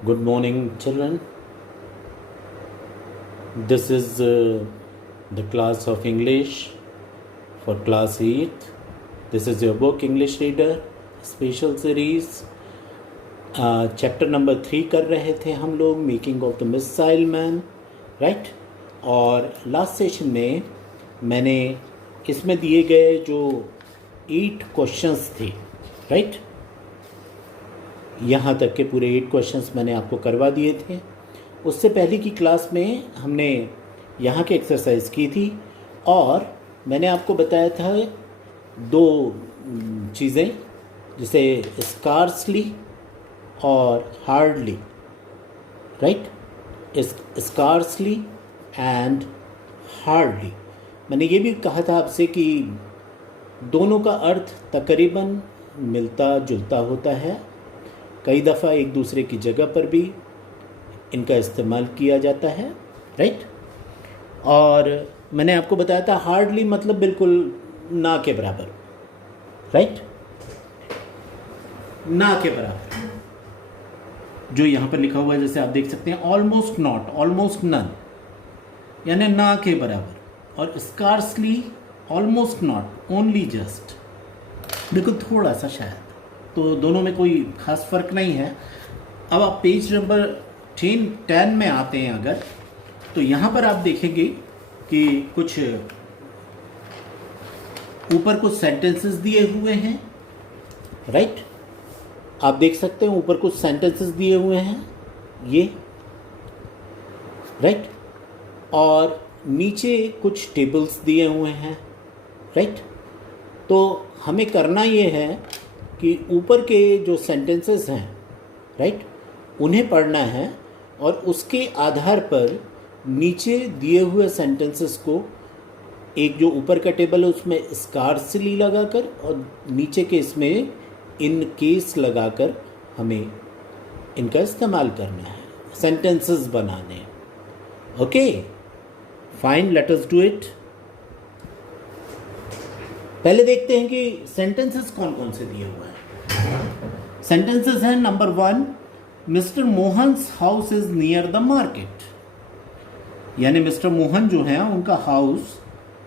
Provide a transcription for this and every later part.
Good morning, children. This is the class of English for class 8th. This is your book English Reader Special Series. Chapter number 3 कर रहे थे हम लोग, making of the missile man, right. और last session में मैंने इसमें दिए गए जो 8 क्वेश्चंस थे, राइट, यहाँ तक के पूरे 8 क्वेश्चंस मैंने आपको करवा दिए थे। उससे पहले की क्लास में हमने यहाँ के एक्सरसाइज की थी और मैंने आपको बताया था 2 चीज़ें, जिसे स्कार्सली और hardly, right, scarcely and hardly. मैंने ये भी कहा था आपसे कि दोनों का अर्थ तकरीबन मिलता जुलता होता है, कई दफ़ा एक दूसरे की जगह पर भी इनका इस्तेमाल किया जाता है, राइट। और मैंने आपको बताया था हार्डली मतलब बिल्कुल ना के बराबर, राइट, ना के बराबर, जो यहाँ पर लिखा हुआ है, जैसे आप देख सकते हैं, ऑलमोस्ट नॉट, ऑलमोस्ट नन, यानी ना के बराबर। और scarcely, almost not, only just, बिल्कुल थोड़ा सा शायद। तो दोनों में कोई खास फर्क नहीं है। अब आप पेज नंबर 10 में आते हैं अगर, तो यहाँ पर आप देखेंगे कि कुछ ऊपर कुछ सेंटेंसेस दिए हुए हैं, राइट। आप देख सकते हैं ऊपर कुछ सेंटेंसेस दिए हुए हैं, ये, राइट। और नीचे कुछ टेबल्स दिए हुए हैं, राइट। तो हमें करना ये है कि ऊपर के जो सेंटेंसेस हैं, राइट, उन्हें पढ़ना है और उसके आधार पर नीचे दिए हुए सेंटेंसेस को, एक जो ऊपर का टेबल है उसमें स्कार्सली लगाकर और नीचे के इसमें इन केस लगाकर हमें इनका इस्तेमाल करना है, सेंटेंसेस बनाने। Okay fine, let us do it. पहले देखते हैं कि सेंटेंसेस कौन कौन से दिए हुए हैं। सेंटेंसेस हैं, number 1, mister Mohan's house is near the market, यानी मिस्टर मोहन जो है उनका हाउस,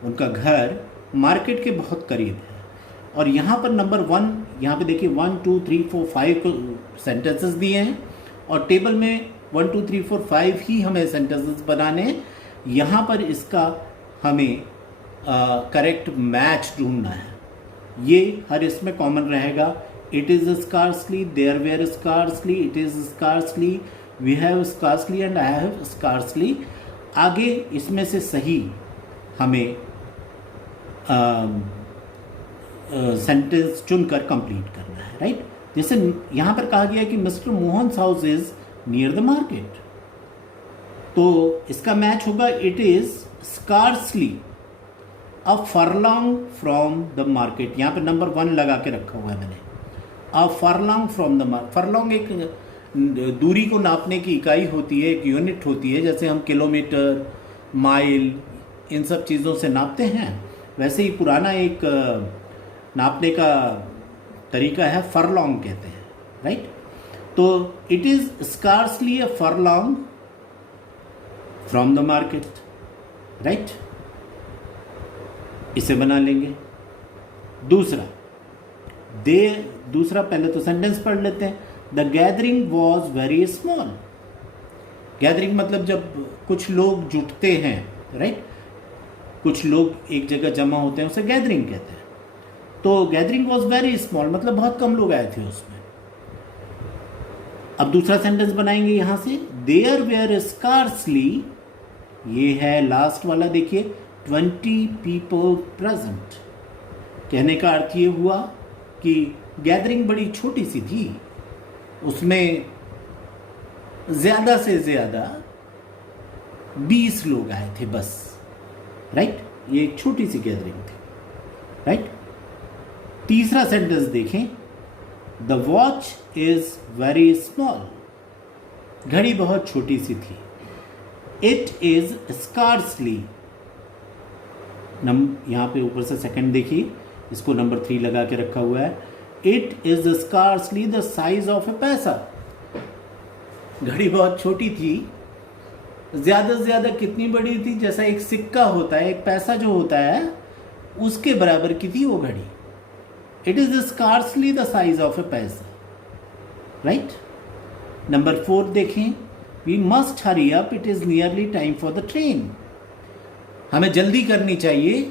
उनका घर मार्केट के बहुत करीब है। और यहाँ पर नंबर 1, यहाँ पे देखिए 1 2 3 4 5 सेंटेंसेस दिए हैं और टेबल में 1 2 3 4 5 ही हमें सेंटेंसेस बनाने हैं। यहाँ पर इसका हमें करेक्ट मैच ढूंढना है। ये हर इसमें कॉमन रहेगा। It is scarcely, there were scarcely, it is scarcely, we have scarcely and I have scarcely. आगे इसमें से सही हमें सेंटेंस चुनकर कंप्लीट करना है, राइट। जैसे यहाँ पर कहा गया कि mister Mohan's house is near the market, तो इसका मैच होगा it is scarcely a furlong from the market. यहाँ पे नंबर 1 लगा के रखा हुआ है मैंने, अ furlong from the market. Furlong एक दूरी को नापने की इकाई होती है, एक यूनिट होती है, जैसे हम किलोमीटर, माइल, इन सब चीज़ों से नापते हैं, वैसे ही पुराना एक नापने का तरीका है, फरलॉन्ग कहते हैं, राइट। तो it is scarcely a furlong from the market, right, इसे बना लेंगे। दूसरा पहले तो सेंटेंस पढ़ लेते हैं। The gathering was very small. Gathering मतलब जब कुछ लोग जुटते हैं, राइट, कुछ लोग एक जगह जमा होते हैं, उसे गैदरिंग कहते हैं। तो गैदरिंग वॉज वेरी स्मॉल मतलब बहुत कम लोग आए थे उसमें। अब दूसरा सेंटेंस बनाएंगे यहां से, देयर वेयर स्कार्सली, ये है लास्ट वाला, देखिए, 20 पीपल प्रेजेंट। कहने का अर्थ ये हुआ कि गैदरिंग बड़ी छोटी सी थी, उसमें ज़्यादा से ज़्यादा 20 लोग आए थे बस, राइट। ये एक छोटी सी गैदरिंग थी, राइट। तीसरा सेंटेंस देखें, the watch is very small, घड़ी बहुत छोटी सी थी। इट इज स्कार्सली, यहाँ पे ऊपर से सेकंड देखिए, इसको नंबर 3 लगा के रखा हुआ है। It is scarcely the size of a paisa, घड़ी बहुत छोटी थी, ज़्यादा से ज़्यादा कितनी बड़ी थी, जैसा एक सिक्का होता है, एक पैसा जो होता है उसके बराबर की थी वो घड़ी. It is scarcely the size of a paisa, right. Number 4 देखें, we must hurry up, it is nearly time for the train. हमें जल्दी करनी चाहिए,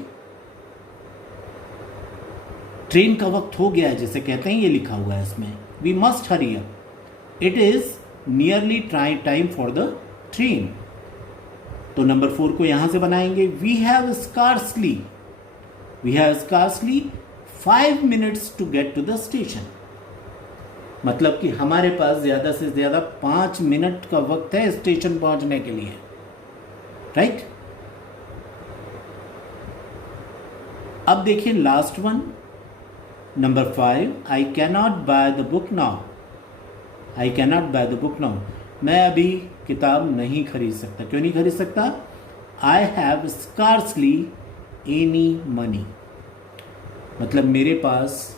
ट्रेन का वक्त हो गया है जिसे कहते हैं, ये लिखा हुआ है इसमें. We must hurry up, it is nearly time for the train. तो नंबर 4 को यहां से बनाएंगे. We have scarcely 5 minutes to get to the station. मतलब कि हमारे पास ज़्यादा से ज़्यादा 5 मिनट का वक्त है स्टेशन पहुंचने के लिए, राइट. अब देखिए last one, number 5. I cannot buy the book now. मैं अभी किताब नहीं खरीद सकता. क्यों नहीं खरीद सकता? आई हैव स्कार्सली एनी मनी. मतलब मेरे पास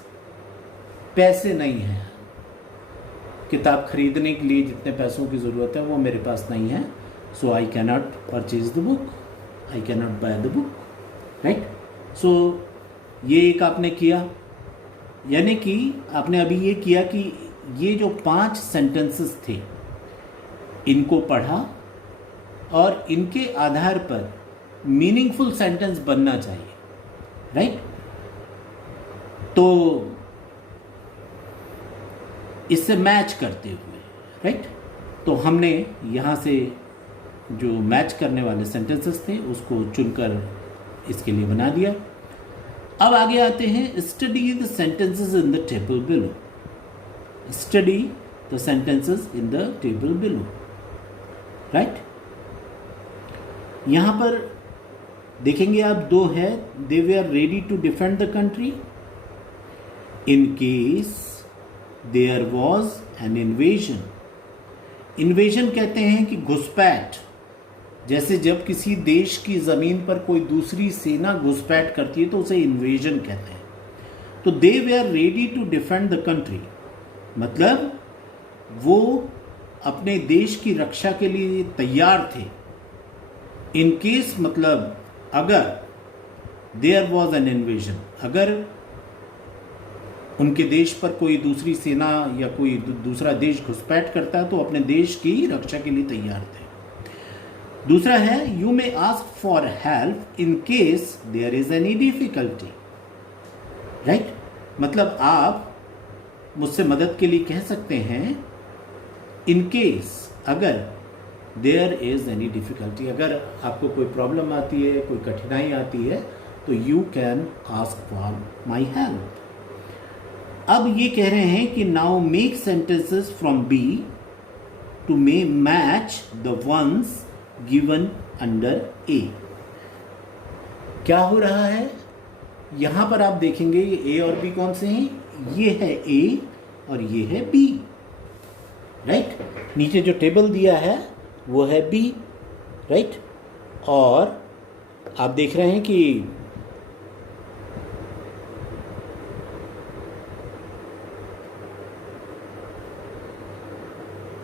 पैसे नहीं हैं, किताब खरीदने के लिए जितने पैसों की ज़रूरत है वो मेरे पास नहीं है. So I cannot purchase the book, I cannot buy the book, right. So ये एक आपने किया, यानी कि आपने अभी ये किया कि ये जो 5 सेंटेंसेस थे इनको पढ़ा और इनके आधार पर मीनिंगफुल सेंटेंस बनना चाहिए, राइट. तो इससे मैच करते हुए, राइट. तो हमने यहाँ से जो मैच करने वाले सेंटेंसेस थे उसको चुनकर इसके लिए बना दिया. अब आगे आते हैं, study the sentences in the table below. Study the sentences in the table below, right. यहां पर देखेंगे आप 2 है. They were ready to defend the country in case there was an invasion. Invasion कहते हैं कि घुसपैठ. जैसे जब किसी देश की ज़मीन पर कोई दूसरी सेना घुसपैठ करती है तो उसे इन्वेजन कहते हैं. तो they were ready to defend the country, मतलब वो अपने देश की रक्षा के लिए तैयार थे. इन केस मतलब अगर देयर वॉज एन इन्वेजन, अगर उनके देश पर कोई दूसरी सेना या कोई दूसरा देश घुसपैठ करता है तो अपने देश की रक्षा के लिए तैयार थे. दूसरा है, you may ask for help in case there is any difficulty, right. मतलब आप मुझसे मदद के लिए कह सकते हैं इन केस, अगर देयर इज एनी डिफिकल्टी, अगर आपको कोई प्रॉब्लम आती है, कोई कठिनाई आती है तो you can ask for my help. अब ये कह रहे हैं कि now make sentences from B to may match the ones given under A. क्या हो रहा है यहां पर आप देखेंगे, ये ए और बी कौन से हैं? ये है ए और ये है बी, राइट. नीचे जो टेबल दिया है वो है बी, राइट. और आप देख रहे हैं कि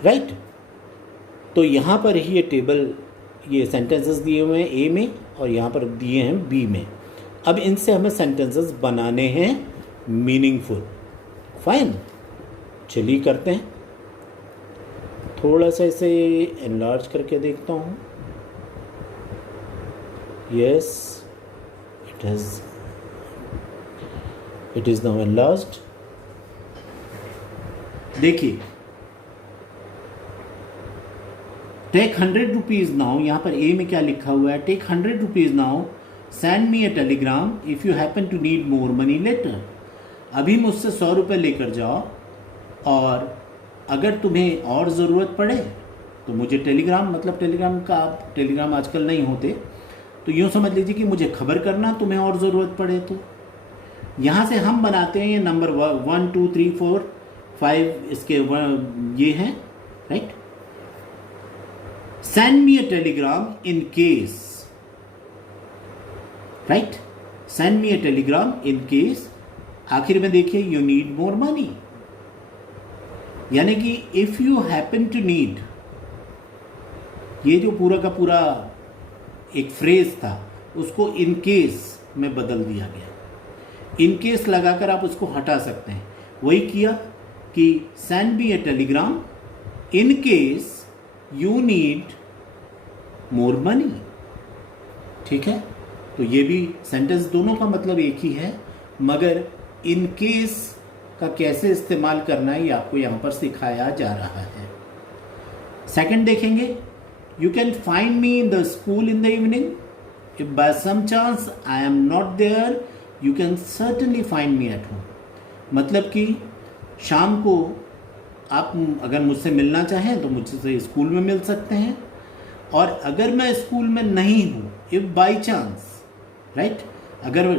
राइट. तो यहाँ पर ही ये टेबल, ये सेंटेंसेस दिए हुए हैं ए में और यहाँ पर दिए हैं बी में. अब इनसे हमें सेंटेंसेस बनाने हैं मीनिंगफुल. फाइन, चलिए करते हैं. थोड़ा सा इसे एनलार्ज करके देखता हूँ. Yes, it is now enlarged. देखिए, टेक 100 रुपीज़ नाउ. यहाँ पर ए में क्या लिखा हुआ है? Take 100 rupees now, send me a telegram if you happen to need more money later. अभी मुझसे 100 रुपये लेकर जाओ और अगर तुम्हें और ज़रूरत पड़े तो मुझे टेलीग्राम, मतलब टेलीग्राम का, आप टेलीग्राम आजकल नहीं होते तो यूँ समझ लीजिए कि मुझे खबर करना, तुम्हें और ज़रूरत पड़े तो. यहाँ से हम बनाते हैं ये नंबर 1 2 3 4 5 इसके ये हैं, right. Send me a telegram in case, right? Send me a telegram in case. आखिर में देखिए, you need more money, यानी कि if you happen to need, ये जो पूरा का पूरा एक फ्रेज था उसको इन केस में बदल दिया गया। इन केस लगाकर आप उसको हटा सकते हैं। वही किया कि send me a Telegram in case you need more money. ठीक है, तो ये भी सेंटेंस दोनों का मतलब एक ही है, मगर इन केस का कैसे इस्तेमाल करना है ये आपको यहाँ पर सिखाया जा रहा है। सेकंड देखेंगे, you can find me in the school in the evening if by some chance I am not there you can certainly find me at home. मतलब कि शाम को आप अगर मुझसे मिलना चाहें तो मुझसे स्कूल में मिल सकते हैं, और अगर मैं स्कूल में नहीं हूँ, इफ बाई चांस, राइट, अगर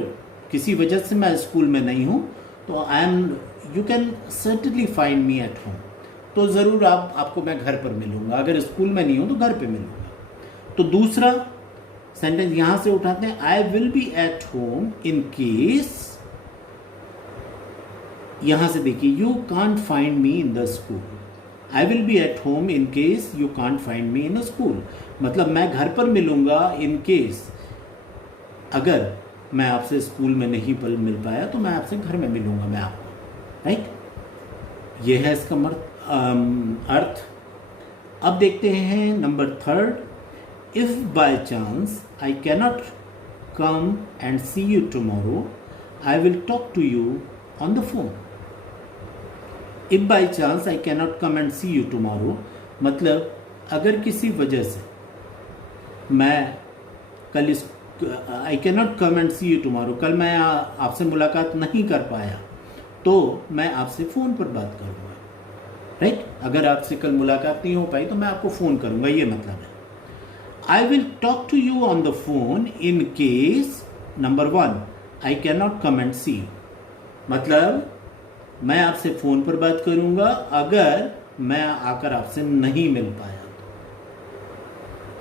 किसी वजह से मैं स्कूल में नहीं हूँ तो you can certainly find me at home, तो ज़रूर आपको मैं घर पर मिलूँगा। अगर स्कूल में नहीं हूँ तो घर पे मिलूँगा। तो दूसरा सेंटेंस यहाँ से उठाते हैं, I will be at home in case, यहाँ से देखिए, you can't find me in the school. I will be at home in case you can't find me in a school, मतलब मैं घर पर मिलूंगा इन केस अगर मैं आपसे स्कूल में नहीं मिल पाया तो मैं आपसे घर में मिलूंगा मैं आपको, राइट। ये है इसका अर्थ। अब देखते हैं number third, if by chance I cannot come and see you tomorrow I will talk to you on the phone. If by chance I cannot come and see you tomorrow, मतलब अगर किसी वजह से मैं कल I cannot come and see you tomorrow, कल मैं आपसे मुलाकात नहीं कर पाया तो मैं आपसे फ़ोन पर बात करूँगा, राइट। अगर आपसे कल मुलाकात नहीं हो पाई तो मैं आपको फ़ोन करूँगा, ये मतलब है। I will talk to you on the phone in case number 1 I cannot come and see, मतलब मैं आपसे फ़ोन पर बात करूंगा अगर मैं आकर आपसे नहीं मिल पाया तो,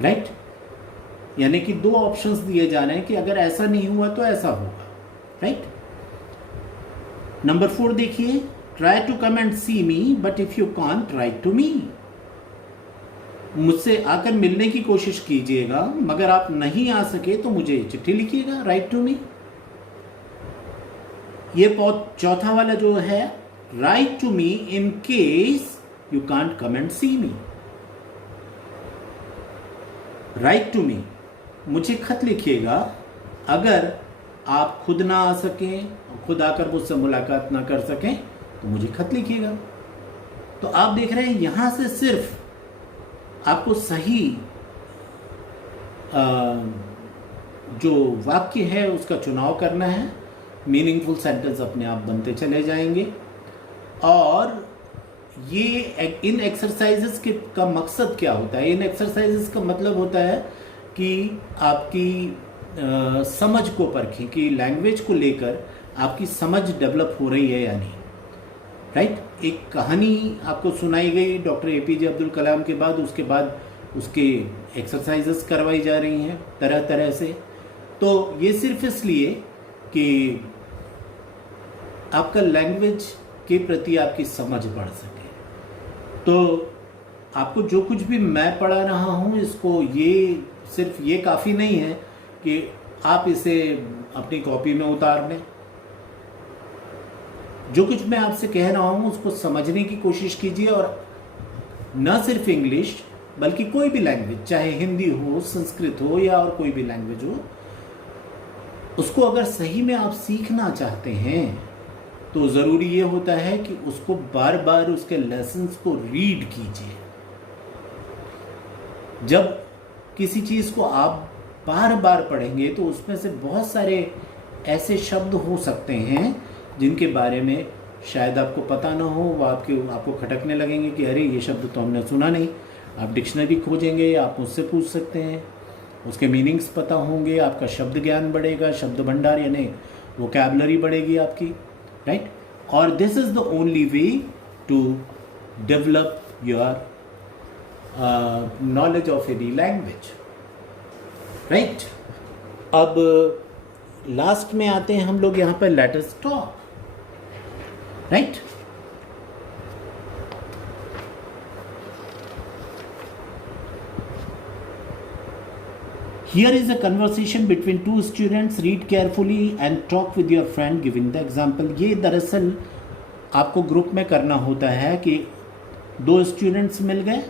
राइट। यानी कि दो ऑप्शंस दिए जा रहे हैं कि अगर ऐसा नहीं हुआ तो ऐसा होगा, राइट। नंबर 4 देखिए, try to come and see me but if you can't write to me, मुझसे आकर मिलने की कोशिश कीजिएगा मगर आप नहीं आ सके तो मुझे चिट्ठी लिखिएगा, राइट टू मी। ये चौथा वाला जो है, write to me in case you can't come and see me. Write to me, मुझे खत लिखिएगा अगर आप खुद ना आ सकें, खुद आकर मुझसे मुलाकात ना कर सकें तो मुझे खत लिखिएगा। तो आप देख रहे हैं यहां से सिर्फ आपको सही जो वाक्य है उसका चुनाव करना है, मीनिंगफुल सेंटेंस अपने आप बनते चले जाएंगे। और ये इन एक्सरसाइजेस का मकसद क्या होता है? इन एक्सरसाइजेस का मतलब होता है कि आपकी समझ को परखें कि लैंग्वेज को लेकर आपकी समझ डेवलप हो रही है या नहीं, राइट। एक कहानी आपको सुनाई गई डॉक्टर APJ अब्दुल कलाम के बाद, उसके बाद उसके एक्सरसाइजेस करवाई जा रही हैं तरह तरह से। तो ये सिर्फ इसलिए कि आपका लैंग्वेज के प्रति आपकी समझ बढ़ सके। तो आपको जो कुछ भी मैं पढ़ा रहा हूँ इसको सिर्फ ये काफ़ी नहीं है कि आप इसे अपनी कॉपी में उतार लें। जो कुछ मैं आपसे कह रहा हूँ उसको समझने की कोशिश कीजिए, और न सिर्फ इंग्लिश बल्कि कोई भी लैंग्वेज, चाहे हिंदी हो, संस्कृत हो या और कोई भी लैंग्वेज हो, उसको अगर सही में आप सीखना चाहते हैं तो ज़रूरी ये होता है कि उसको बार बार उसके लेसन्स को रीड कीजिए। जब किसी चीज़ को आप बार बार पढ़ेंगे तो उसमें से बहुत सारे ऐसे शब्द हो सकते हैं जिनके बारे में शायद आपको पता ना हो, वो आपको खटकने लगेंगे कि अरे ये शब्द तो हमने सुना नहीं। आप डिक्शनरी खोजेंगे या आप मुझसे पूछ सकते हैं, उसके मीनिंग्स पता होंगे, आपका शब्द ज्ञान बढ़ेगा, शब्द भंडार यानी वोकैबुलरी बढ़ेगी आपकी, राइट। और this is the only way to develop your knowledge of any language, right. अब लास्ट में आते हैं हम लोग यहाँ पर letters talk, right. Here is a conversation between two students. Read carefully and talk with your friend giving the example. ये दरअसल आपको ग्रुप में करना होता है कि दो स्टूडेंट्स मिल गए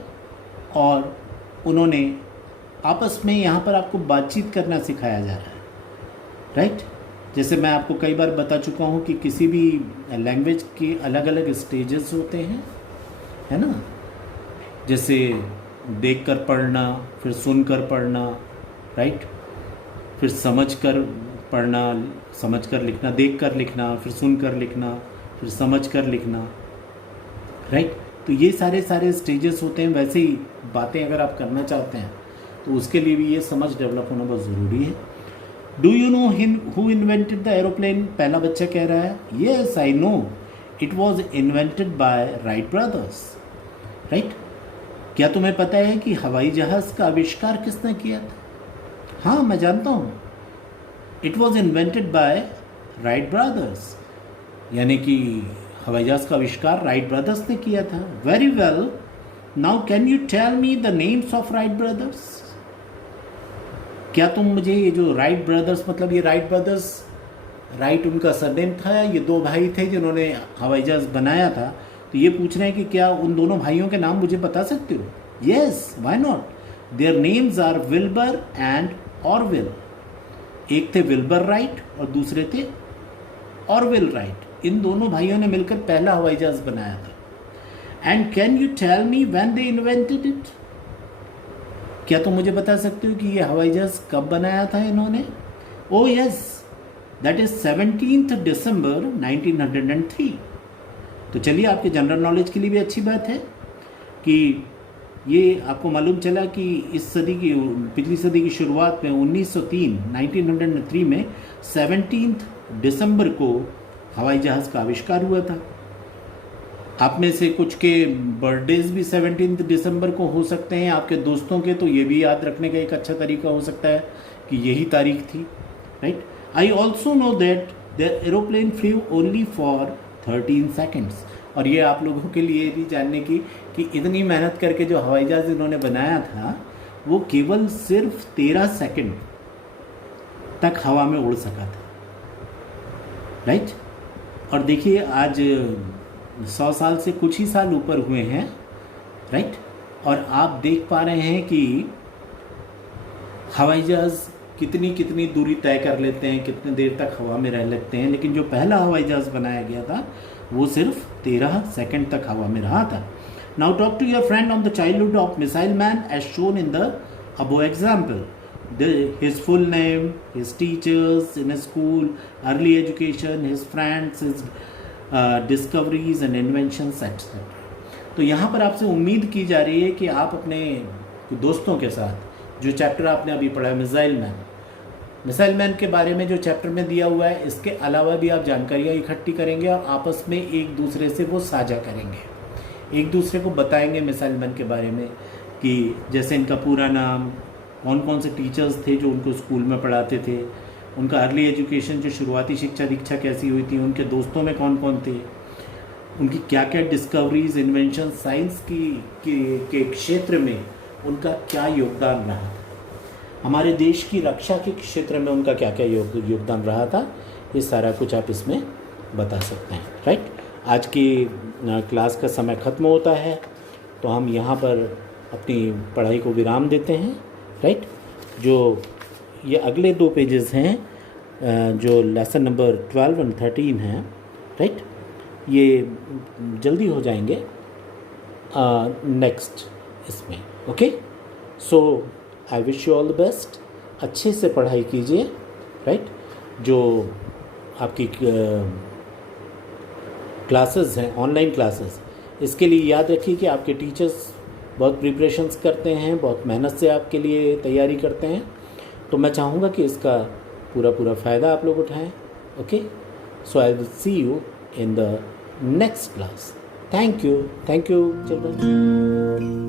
और उन्होंने आपस में यहाँ पर आपको बातचीत करना सिखाया जा रहा है, राइट? जैसे मैं आपको कई बार बता चुका हूँ कि किसी भी लैंग्वेज के अलग अलग स्टेजेस होते हैं, है ना? जैसे देख कर पढ़ना, फिर सुन कर पढ़ना, राइट? फिर समझ कर पढ़ना, समझ कर लिखना, देख कर लिखना, फिर सुन कर लिखना, फिर समझ कर लिखना, राइट? तो ये सारे स्टेजेस होते हैं। वैसे ही बातें अगर आप करना चाहते हैं तो उसके लिए भी ये समझ डेवलप होना बहुत ज़रूरी है। Do you know who invented the aeroplane? पहला बच्चा कह रहा है yes I know, it was invented by right brothers, right? क्या तुम्हें पता है कि हवाई जहाज़ का आविष्कार किसने किया था? हाँ, मैं जानता हूँ। It was invented by Wright brothers, यानी कि हवाई जहाज़ का आविष्कार राइट ब्रदर्स ने किया था। Very well, now can you tell me the names of Wright brothers? क्या तुम मुझे ये जो राइट ब्रदर्स, मतलब ये राइट ब्रदर्स, राइट उनका सरनेम था, ये दो भाई थे जिन्होंने हवाई जहाज़ बनाया था, तो ये पूछ रहे हैं कि क्या उन दोनों भाइयों के नाम मुझे बता सकते हो? Yes, why not? Their names are Wilbur and Orville. एक थे विल्बर राइट और दूसरे थे ऑरविल राइट। इन दोनों भाइयों ने मिलकर पहला हवाई जहाज़ बनाया था। And can you tell me when they invented it? क्या तुम मुझे बता सकते हो कि ये हवाई जहाज़ कब बनाया था इन्होंने? ओ यस, दैट इज 17 दिसंबर 1903। तो चलिए, आपके जनरल नॉलेज के लिए भी अच्छी बात है कि ये आपको मालूम चला कि इस सदी की, पिछली सदी की शुरुआत में 1903 में 17 दिसंबर को हवाई जहाज़ का आविष्कार हुआ था। आप में से कुछ के बर्थडेज भी 17 दिसंबर को हो सकते हैं, आपके दोस्तों के, तो ये भी याद रखने का एक अच्छा तरीका हो सकता है कि यही तारीख थी, right? I also know that their aeroplane flew only for 13 seconds. और ये आप लोगों के लिए भी जानने की कि इतनी मेहनत करके जो हवाई जहाज़ इन्होंने बनाया था वो केवल सिर्फ 13 सेकेंड तक हवा में उड़ सका था, राइट? और देखिए, आज 100 साल से कुछ ही साल ऊपर हुए हैं, राइट? और आप देख पा रहे हैं कि हवाई जहाज़ कितनी दूरी तय कर लेते हैं, कितने देर तक हवा में रह लेते हैं, लेकिन जो पहला हवाई जहाज़ बनाया गया था वो सिर्फ 13 सेकंड तक हवा में रहा था। Now talk to your friend on the childhood of missile man as shown in the above example. His full name, his teachers in his school, early education, his friends, his discoveries and inventions, etc. तो यहाँ पर आपसे उम्मीद की जा रही है कि आप अपने दोस्तों के साथ जो चैप्टर आपने अभी पढ़ा है मिसाइल मैन के बारे में जो चैप्टर में दिया हुआ है, इसके अलावा भी आप जानकारियाँ इकट्ठी करेंगे और आपस में एक दूसरे से वो साझा करेंगे, एक दूसरे को बताएंगे मिसाइल मैन के बारे में कि जैसे इनका पूरा नाम, कौन कौन से टीचर्स थे जो उनको स्कूल में पढ़ाते थे, उनका अर्ली एजुकेशन जो शुरुआती शिक्षा दीक्षा कैसी हुई थी, उनके दोस्तों में कौन कौन थे, उनकी क्या क्या डिस्कवरीज, इन्वेंशन, साइंस के क्षेत्र में उनका क्या योगदान रहा था, हमारे देश की रक्षा के क्षेत्र में उनका क्या क्या योगदान रहा था, ये सारा कुछ आप इसमें बता सकते हैं, राइट? आज की क्लास का समय ख़त्म होता है तो हम यहाँ पर अपनी पढ़ाई को विराम देते हैं, राइट? जो ये अगले 2 पेजेस हैं जो लेसन नंबर 12 और 13 हैं, राइट? ये जल्दी हो जाएंगे नेक्स्ट इसमें, okay? So I wish you all the best. अच्छे से पढ़ाई कीजिए, राइट? जो आपकी क्लासेस हैं, ऑनलाइन क्लासेस, इसके लिए याद रखिए कि आपके टीचर्स बहुत प्रिपरेशंस करते हैं, बहुत मेहनत से आपके लिए तैयारी करते हैं, तो मैं चाहूँगा कि इसका पूरा फ़ायदा आप लोग उठाएं, okay? So I will see you in the next class. Thank you children.